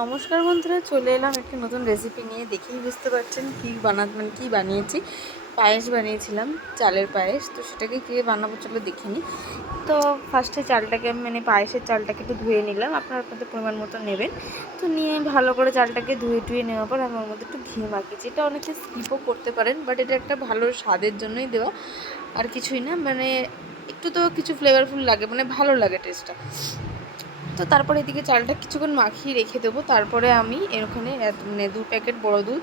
নমস্কার বন্ধুরা, চলে এলাম একটি নতুন রেসিপি নিয়ে। দেখেই বুঝতে পারছেন কী বানাত মানে কী বানিয়েছি। পায়েস বানিয়েছিলাম, চালের পায়েস। তো সেটাকে কী বানাবো চলো দেখে নিই। তো ফার্স্টে চালটাকে আমি মানে পায়েসের চালটাকে একটু ধুয়ে নিলাম। আপনারা আপনাদের পরিমাণ মতো নেবেন। তো নিয়ে ভালো করে চালটাকে ধুয়ে টুয়ে নেওয়ার পর আমার মধ্যে একটু ঘি মাখিয়েছি। এটা অনেকে স্কিপও করতে পারেন বাট এটা একটা ভালো স্বাদের জন্যই দেওয়া। আর কিছুই না মানে একটু তো কিছু ফ্লেভারফুল লাগে মানে ভালো লাগে টেস্টটা তো তারপরে এদিকে চালটা কিছুক্ষণ মাখিয়ে রেখে দেবো। তারপরে আমি এর ওখানে মানে দু প্যাকেট বড় দুধ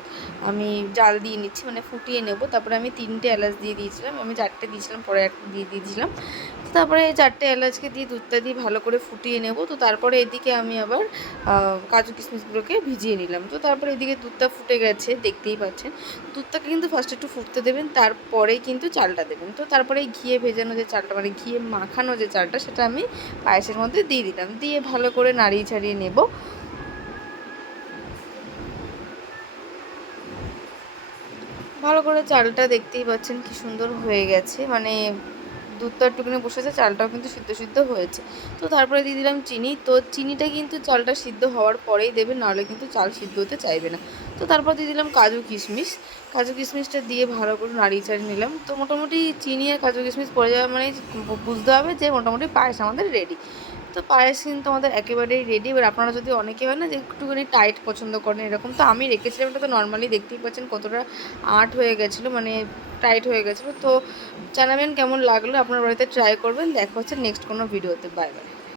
আমি জাল দিয়ে নিচ্ছি মানে ফুটিয়ে নেব। তারপরে আমি তিনটে এলাচ দিয়ে দিয়েছিলাম, আমি চারটে দিয়েছিলাম, পরে একটা দিয়ে দিয়েছিলাম। তো তারপরে চারটে এলাচকে দিয়ে, দুধটা দিয়ে ভালো করে ফুটিয়ে নেব। তো তারপরে এদিকে আমি আবার কাজু কিশমিশগুলোকে ভিজিয়ে নিলাম। তো তারপরে এদিকে দুধটা ফুটে গেছে, দেখতেই পাচ্ছেন। দুধটাকে কিন্তু ফার্স্ট একটু ফুটতে দেবেন, তারপরেই কিন্তু চালটা দেবেন। তো তারপরে ঘিয়ে ভেজানো যে চালটা মানে ঘিয়ে মাখানো যে চালটা, সেটা আমি পায়েসের মধ্যে দিয়ে দিলাম। দিয়ে ভালো করে নাড়িয়ে ছাড়িয়ে নেব। ভালো করে চালটা দেখতেই পাচ্ছেন কি সুন্দর হয়ে গেছে। মানে দুধটা একটুখানি বসেছে, চালটাও কিন্তু সিদ্ধ সিদ্ধ হয়েছে। তো তারপরে দিয়ে দিলাম চিনি। তো চিনিটা কিন্তু চালটা সিদ্ধ হওয়ার পরেই দেবে নাহলে কিন্তু চাল সিদ্ধ হতে চাইবে না। তো তারপর দিয়ে দিলাম কাজু কিশমিশ। কাজু কিশমিশটা দিয়ে ভালো করে নাড়িয়ে চাড়িয়ে নিলাম। তো মোটামুটি চিনি আর কাজু কিশমিশ পড়ে যাওয়া মানে বুঝতে হবে যে মোটামুটি পায়েস আমাদের রেডি তো পায়েস কিন্তু আমাদের একেবারেই রেডি এবার আপনারা যদি অনেকে হয় না যে একটুখানি টাইট পছন্দ করেন, এরকম তো আমি রেখেছিলাম, এটা তো নর্মালি দেখতেই পাচ্ছেন কতটা আর্ট হয়ে গেছিল মানে টাইট হয়ে গেছিল। তো জানাবেন কেমন লাগল, আপনার বাড়িতে ট্রাই করবেন। দেখা হচ্ছে নেক্সট কোনো ভিডিওতে বাই বাই